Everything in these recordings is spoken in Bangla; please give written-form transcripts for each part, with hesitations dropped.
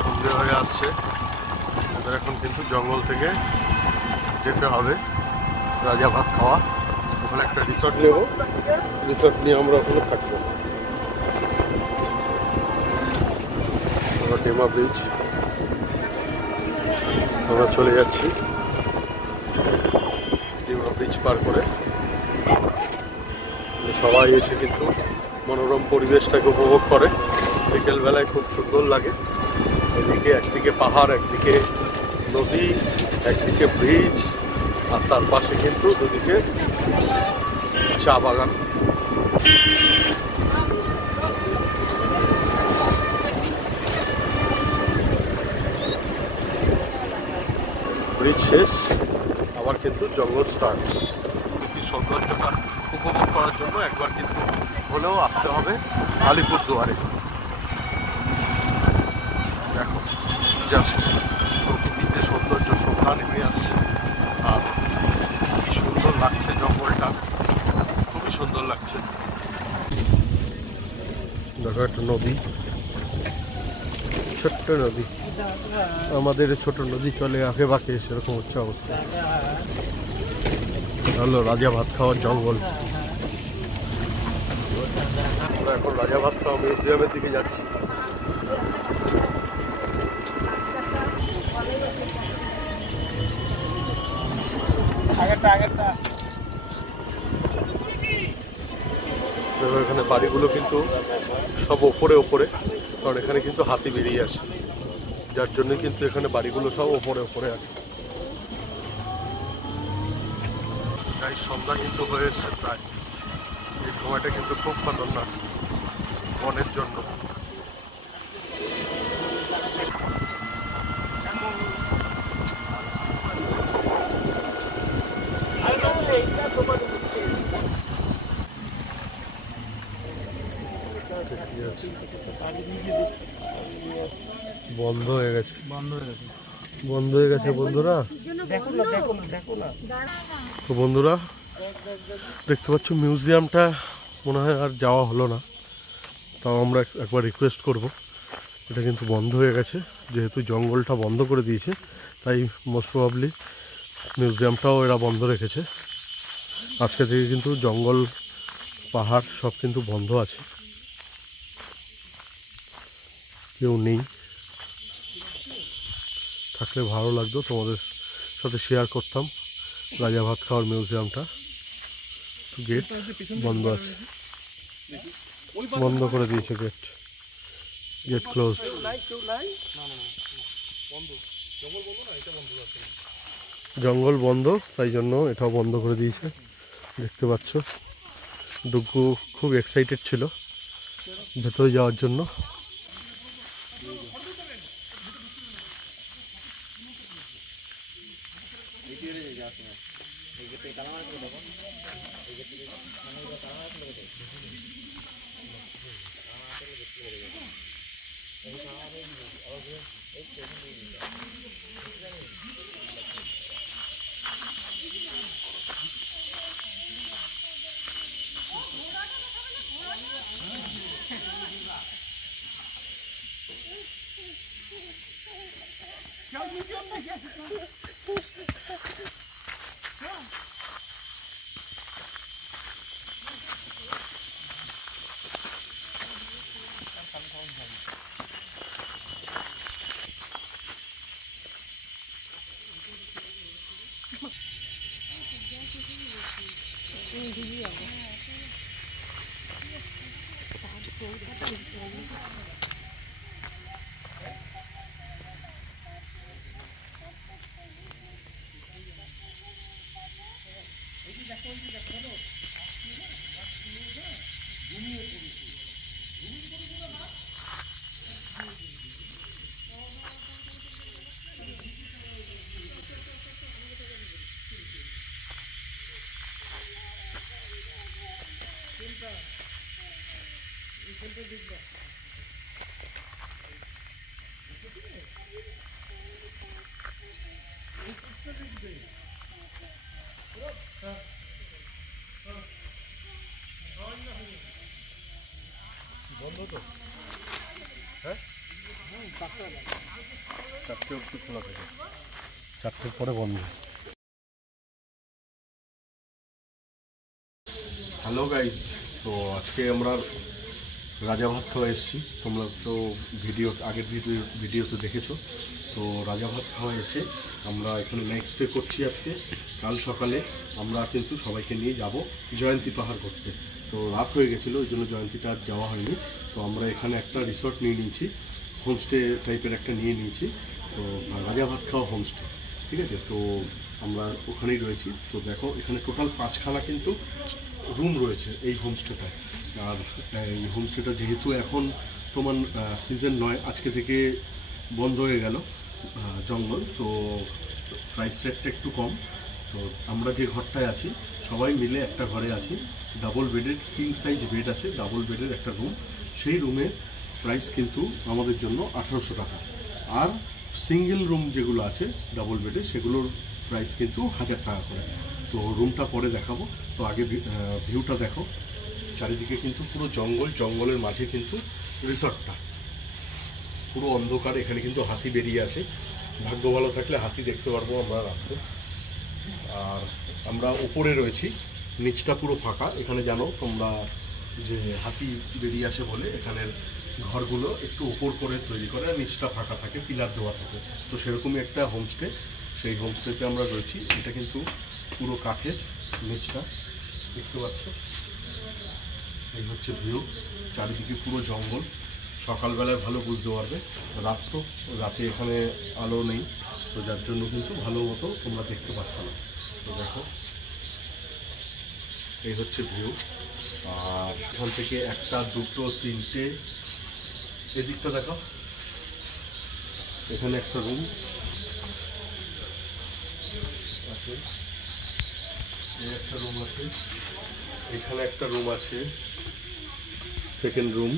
সন্ধে হয়ে আসছে, এবার এখন কিন্তু জঙ্গল থেকে যেতে হবে রাজা ভাত খাওয়া। ওখানে একটা রিসর্ট নেব, রিসর্ট নিয়ে আমরা ওখানে থাকবো। ডেমা ব্রিজ আমরা চলে যাচ্ছি, ডেমা ব্রিজ পার করে। সবাই এসে কিন্তু মনোরম পরিবেশটাকে উপভোগ করে। বিকেলবেলায় খুব সুন্দর লাগে। এদিকে একদিকে পাহাড়, একদিকে নদী, একদিকে ব্রিজ, আর তার পাশে কিন্তু দুদিকে চা বাগান। ব্রিজ শেষ, আবার কিন্তু জঙ্গল স্টার্ট। প্রকৃতির সৌন্দর্যটা উপভোগ করার জন্য একবার কিন্তু হলেও আসতে হবে আলিপুরদুয়ারে। দেখো জাস্ট প্রকৃতির যে সৌন্দর্য, সন্ধ্যা নেমে আসছে, আর কি সুন্দর লাগছে জঙ্গলটা, খুবই সুন্দর লাগছে। দেখো একটা নদী, ছোট্ট নদী, আমাদের ছোট নদী চলে আঁকে বাঁকে, সেরকম হচ্ছে অবস্থা। হলো রাজা ভাত খাওয়ার জঙ্গল। আমরা এখন রাজা ভাত খাওয়া মিউজিয়ামের দিকে যাচ্ছি। এখানে বাড়িগুলো কিন্তু সব ওপরে ওপরে, কারণ এখানে কিন্তু হাতি বেরিয়ে আসে, যার জন্য কিন্তু এখানে বাড়িগুলো সব ওপরে ওপরে আছে। তাই সন্ধ্যা কিন্তু হয়ে এসছে প্রায়। এই সময়টা কিন্তু খুব খতরনাক বনের জন্য। বন্ধ হয়ে গেছে, বন্ধ হয়ে গেছে বন্ধুরা। তো বন্ধুরা দেখতে পাচ্ছ মিউজিয়ামটা মনে হয় আর যাওয়া হলো না, তাও আমরা একবার রিকোয়েস্ট করব। এটা কিন্তু বন্ধ হয়ে গেছে, যেহেতু জঙ্গলটা বন্ধ করে দিয়েছে, তাই মোস্ট প্রবাবলি মিউজিয়ামটাও এরা বন্ধ রেখেছে। আজকে থেকে কিন্তু জঙ্গল, পাহাড় সব কিন্তু বন্ধ আছে, কেউ নেই। থাকলে ভালো লাগতো, তোমাদের সাথে শেয়ার করতাম রাজা ভাত খাওয়ার মিউজিয়ামটা। গেট বন্ধ আছে, বন্ধ করে দিয়েছে গেট, গেট ক্লোজড। জঙ্গল বন্ধ, তাই জন্য এটাও বন্ধ করে দিয়েছে। দেখতে পাচ্ছ ডুগু খুব এক্সাইটেড ছিল ভেতরে যাওয়ার জন্য। তো? হ্যাঁ, 4টে অবধি খোলা থাকে, 4টের পরে বন্ধ। হ্যালো গাইজ, তো আজকে আমরা রাজা ভাত খাওয়া এসেছি। তোমরা তো আগের ভিডিওতে দেখেছো। তো রাজা ভাত খাওয়া এসে আমরা এখানে নেক্সট ডে করছি। আজকে কাল সকালে আমরা কিন্তু সবাইকে নিয়ে যাব জয়ন্তী পাহাড় করতে। তো রাত হয়ে গেছিলো, ওই জন্য জয়ন্তীটা আর যাওয়া হয়নি। তো আমরা এখানে একটা রিসর্ট নিয়ে নিয়েছি, হোমস্টে টাইপের একটা নিয়ে নিয়েছি। তো রাজা ভাত খাওয়া হোমস্টে, ঠিক আছে। তো আমরা ওখানেই রয়েছি। তো দেখো এখানে টোটাল 5খানা কিন্তু রুম রয়েছে এই হোমস্টেটায়। আর এই হোমস্টেটা যেহেতু এখন তোমার সিজন নয়, আজকে থেকে বন্ধ হয়ে গেল জঙ্গল, তো প্রাইস রেটটা একটু কম। তো আমরা যে ঘরটায় আছি সবাই মিলে একটা ঘরে আছি। ডাবল বেডের কিং সাইজ বেড আছে, ডাবল বেডের একটা রুম। সেই রুমের প্রাইস কিন্তু আমাদের জন্য 1800 টাকা। আর সিঙ্গেল রুম যেগুলো আছে ডাবল বেডে সেগুলোর প্রাইস কিন্তু 1000 টাকা করে। তো রুমটা পরে দেখাবো। তো আগে ভিউটা দেখো, চারিদিকে কিন্তু পুরো জঙ্গল, জঙ্গলের মাঝে কিন্তু রিসর্টটা, পুরো অন্ধকার। এখানে কিন্তু হাতি বেরিয়ে আসে, ভাগ্য ভালো থাকলে হাতি দেখতে পারবো আমরা রাত্রে। আর আমরা ওপরে রয়েছি, নিচটা পুরো ফাঁকা। এখানে জানো তোমরা যে হাতি বেরিয়ে আসে বলে এখানের ঘরগুলো একটু ওপর করে তৈরি করে, আর নিচটা ফাঁকা থাকে, পিলার দেওয়া থাকে। তো সেরকমই একটা হোমস্টে, সেই হোমস্টেতে আমরা রয়েছি। এটা কিন্তু পুরো কাঠের, নিচটা দেখতে পাচ্ছ। এই হচ্ছে ভিউ, চারিদিকে পুরো জঙ্গল। সকালবেলায় ভালো বুঝতে পারবে, রাতে এখানে আলো নেই, তো যার জন্য কিন্তু ভালো মতো তোমরা দেখতে পাচ্ছ না। তো দেখো এই হচ্ছে ভিউ। আর এখান থেকে 1, 2, 3টে, এদিকটা দেখো, এখানে একটা রুম আছে, এই একটা রুম আছে, এখানে একটা রুম আছে, সেকেন্ড রুম,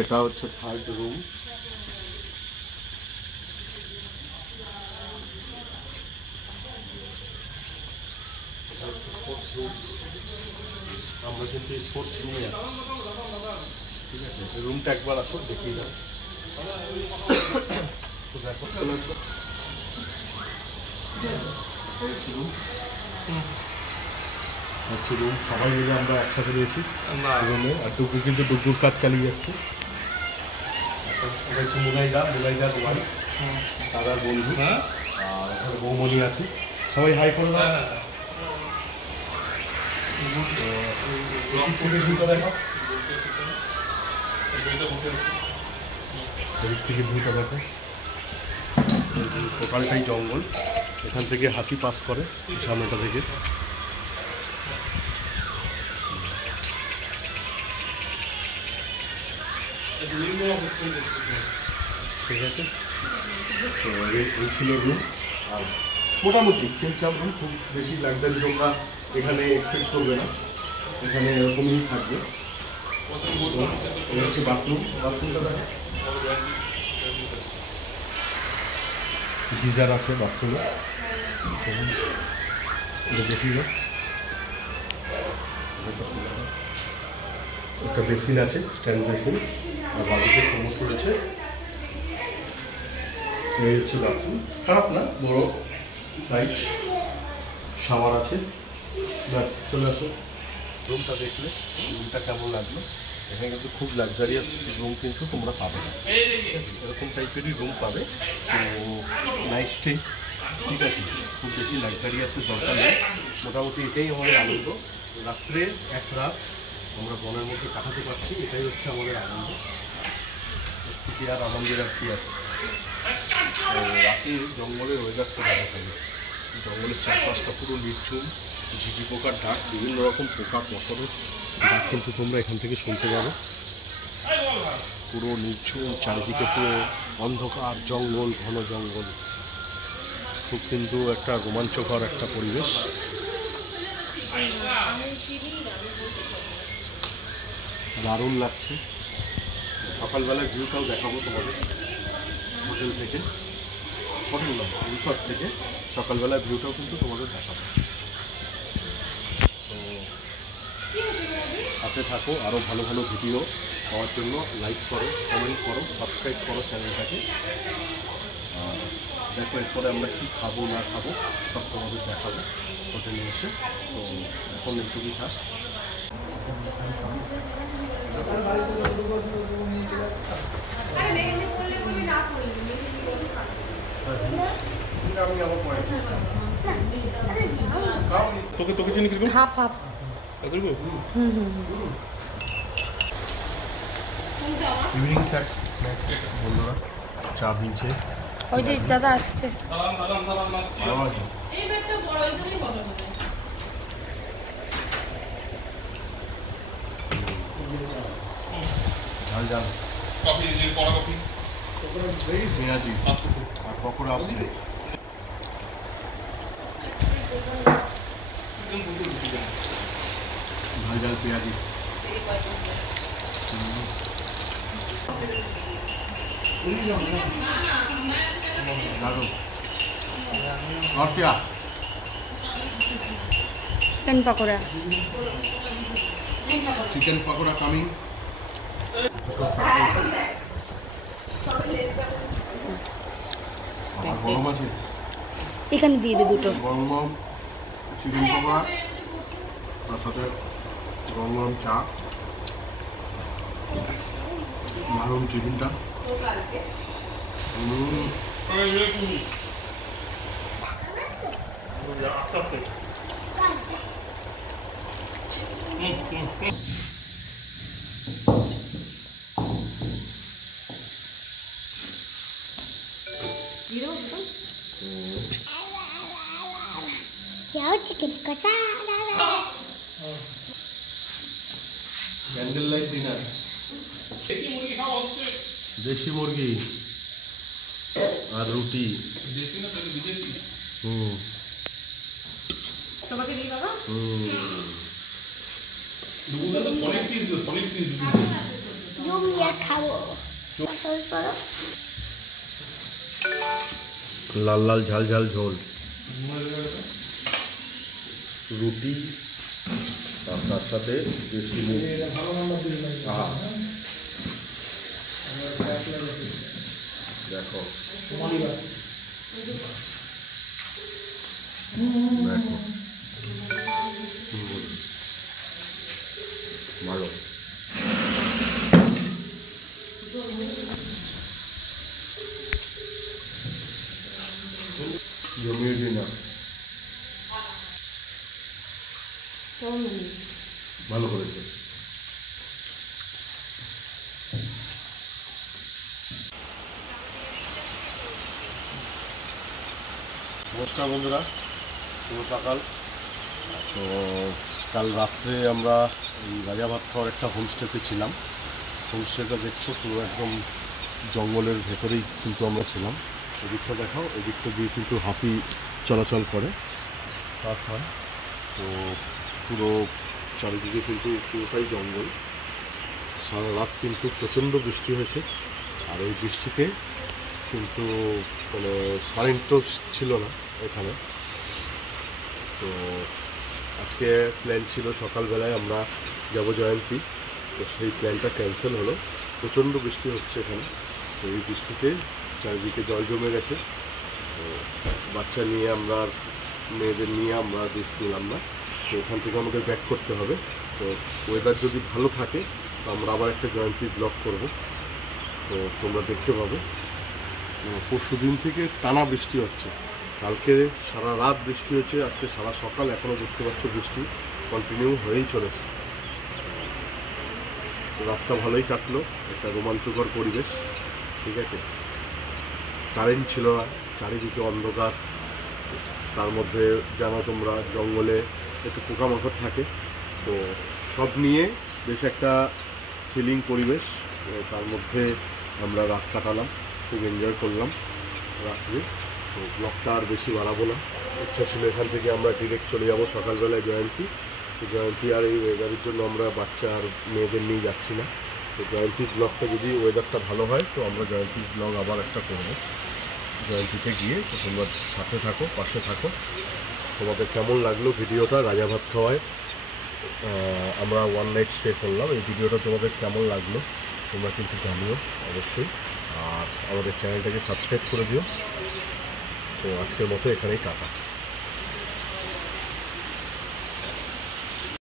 এটা হচ্ছে থার্ড রুম। এটা হচ্ছে ফোর্থ রুম। আমরা কিন্তু এই ফোর্থ রুমে আছি, ঠিক আছে। রুমটা একবার আসো, দেখিয়ে দাও। তো দেখো, হচ্ছে রুম। সবাই মিলে আমরা একসাথে রয়েছি রুমে। আর ডুগু কিন্তু ডুগুর কাজ চালিয়ে যাচ্ছে। এটা হচ্ছে মুনাইদার ওয়াইফ, দাদার বন্ধু। আর এখানে বৌমণি আছে, সবাই হাই করে দাও। ভিউটা দেখো, এদিক থেকে ভিউটা দেখো। টোটালটাই জঙ্গল, এখান থেকে হাতি পাস করে সামনেটা থেকে। ঠিক আছে, তো এই ছিল রুম। আর মোটামুটি ছেমছাম রুম, খুব বেশি লাক্সারি তোমরা এখানে এক্সপেক্ট করবে না, এখানে এরকমই থাকবে। হচ্ছে বাথরুমটা দেখো, গিজার আছে বাথরুমে, দেখি না। একটা বেসিন আছে, স্ট্যান্ড বেসিন, আর বাড়িতে কোমর রয়েছে। এই হচ্ছে বাথরুম, খারাপ না, বড় সাইজ, শাওয়ার আছে। ব্যাস, চলে আসো। রুমটা দেখলে রুমটা কেমন লাগলো? এখানে কিন্তু খুব লাক্সারিয়াস রুম কিন্তু তোমরা পাবে না, এরকম টাইপেরই রুম পাবে। তো নাইট স্টে, ঠিক আছে, খুব বেশি লাক্সারিয়াসের দরকার নেই। মোটামুটি এটাই আমাদের আনন্দ। রাত্রে এক রাত আমরা বনের মধ্যে কাটাতে পারছি, এটাই হচ্ছে আমাদের আনন্দ। কি আর আনন্দের আর কি আছে। রাতে জঙ্গলের ওয়েদারটা দেখা যাবে, জঙ্গলের চারপাশটা পুরো নির্ঝুম, ঝিঝি পোকার ডাক, বিভিন্ন রকম পোকা পতরের ডাক কিন্তু তোমরা এখান থেকে শুনতে পাবে। পুরো নির্ঝুম, চারিদিকে পুরো অন্ধকার জঙ্গল, ঘন জঙ্গল, খুব কিন্তু একটা রোমাঞ্চকর একটা পরিবেশ। দারুণ লাগছে। সকালবেলার ভিউটাও দেখাবো তোমাদের হোটেল থেকে, হোটেল না, রিসর্ট থেকে সকালবেলার ভিউটাও কিন্তু তোমাদের দেখাবো। তো সাথে থাকো, আরও ভালো ভালো ভিডিও পাওয়ার জন্য লাইক করো, কমেন্ট করো, সাবস্ক্রাইব করো চ্যানেলটাকে। দেখো এরপরে আমরা কী খাবো না খাবো সব তোমাদের দেখাবো হোটেলে এসে। তো এখন এইটুকুই থাক। তোকে তোকে চিনি কিরকম হাফ হাফ। ইভিনিং স্ন্যাক্স বন্ধুরা চা দিয়েছে। ওই যে দাদা আসছে। ঝাল ঝাল কফি, কড়া কফি, পেঁয়াজি আর পকোড়া আসছে। ঝাল ঝাল পেঁয়াজি। Chicken pakora. Chicken pakora coming. গরম আছে এখানে দিয়ে দে দুটো। গরম গরম চিকেন পকোড়া, তার সাথে গরম গরম চা, দারুণ চিকেনটা। chicken cosada. Candle light dinner. দেশি মুরগি আর রুটি। লাল লাল ঝাল ঝাল ঝোল, রুটি আর তার সাথে দেশি মুরগি। দেখো দেখো ভালো। জমিয়ে ডিনার ভালো করেছে। নমস্কার বন্ধুরা, শুভ সকাল। তো কাল রাত্রে আমরা এই রাজা ভাত খাওয়ার একটা হোমস্টেতে ছিলাম। হোমস্টেটা দেখছো পুরো একদম জঙ্গলের ভেতরেই কিন্তু আমরা ছিলাম। এদিকটা দেখাও, এদিকটা দিয়ে কিন্তু হাতি চলাচল করে রাত হয়। তো পুরো চারিদিকে কিন্তু পুরোটাই জঙ্গল। সারা রাত কিন্তু প্রচণ্ড বৃষ্টি হয়েছে, আর এই বৃষ্টিতে কিন্তু মানে কারেন্টও ছিল না এখানে। তো আজকে প্ল্যান ছিল সকালবেলায় আমরা যাব জয়ন্তী, তো সেই প্ল্যানটা ক্যান্সেল হলো। প্রচণ্ড বৃষ্টি হচ্ছে এখানে। তো এই বৃষ্টিতে চারিদিকে জল জমে গেছে। তো বাচ্চা নিয়ে আমরা, মেয়েদের নিয়ে আমরা রিস্ক নিলাম না। তো এখান থেকে আমাদের ব্যাক করতে হবে। তো ওয়েদার যদি ভালো থাকে তো আমরা আবার একটা জয়ন্তী ব্লগ করব, তো তোমরা দেখতে পাবে। পরশু দিন থেকে টানা বৃষ্টি হচ্ছে, কালকে সারা রাত বৃষ্টি হয়েছে, আজকে সারা সকাল এখনও দেখতে পাচ্ছ বৃষ্টি কন্টিনিউ হয়েই চলেছে। তো রাতটা ভালোই কাটলো, একটা রোমাঞ্চকর পরিবেশ। ঠিক আছে, কারেন্ট ছিল না, চারিদিকে অন্ধকার, তার মধ্যে জানো তোমরা জঙ্গলে একটু পোকামাকড় থাকে। তো সব নিয়ে বেশ একটা থ্রিলিং পরিবেশ, তার মধ্যে আমরা রাত কাটালাম, খুব এনজয় করলাম রাত্রে। তো ব্লগটা আর বেশি বাড়াবো না, ইচ্ছা ছিল এখান থেকে আমরা ডিরেক্ট চলে যাব সকালবেলায় জয়ন্তী। তো জয়ন্তী আর এই ওয়েদারের জন্য আমরা বাচ্চা আর মেয়েদের নিয়ে যাচ্ছি না। তো জয়ন্তীর ব্লগটা যদি ওয়েদারটা ভালো হয় তো আমরা জয়ন্তীর ব্লগ আবার একটা করবো জয়ন্তীতে গিয়ে। তো তোমরা সাথে থাকো, পাশে থাকো। তোমাদের কেমন লাগলো ভিডিওটা রাজা ভাত খাওয়ায় আমরা ওয়ান নাইট স্টে করলাম। এই ভিডিওটা তোমাদের কেমন লাগলো তোমরা কিন্তু জানিও অবশ্যই, আর আমাদের চ্যানেলটাকে সাবস্ক্রাইব করে দিও। তো আজকের মতো এখানেই টাটা।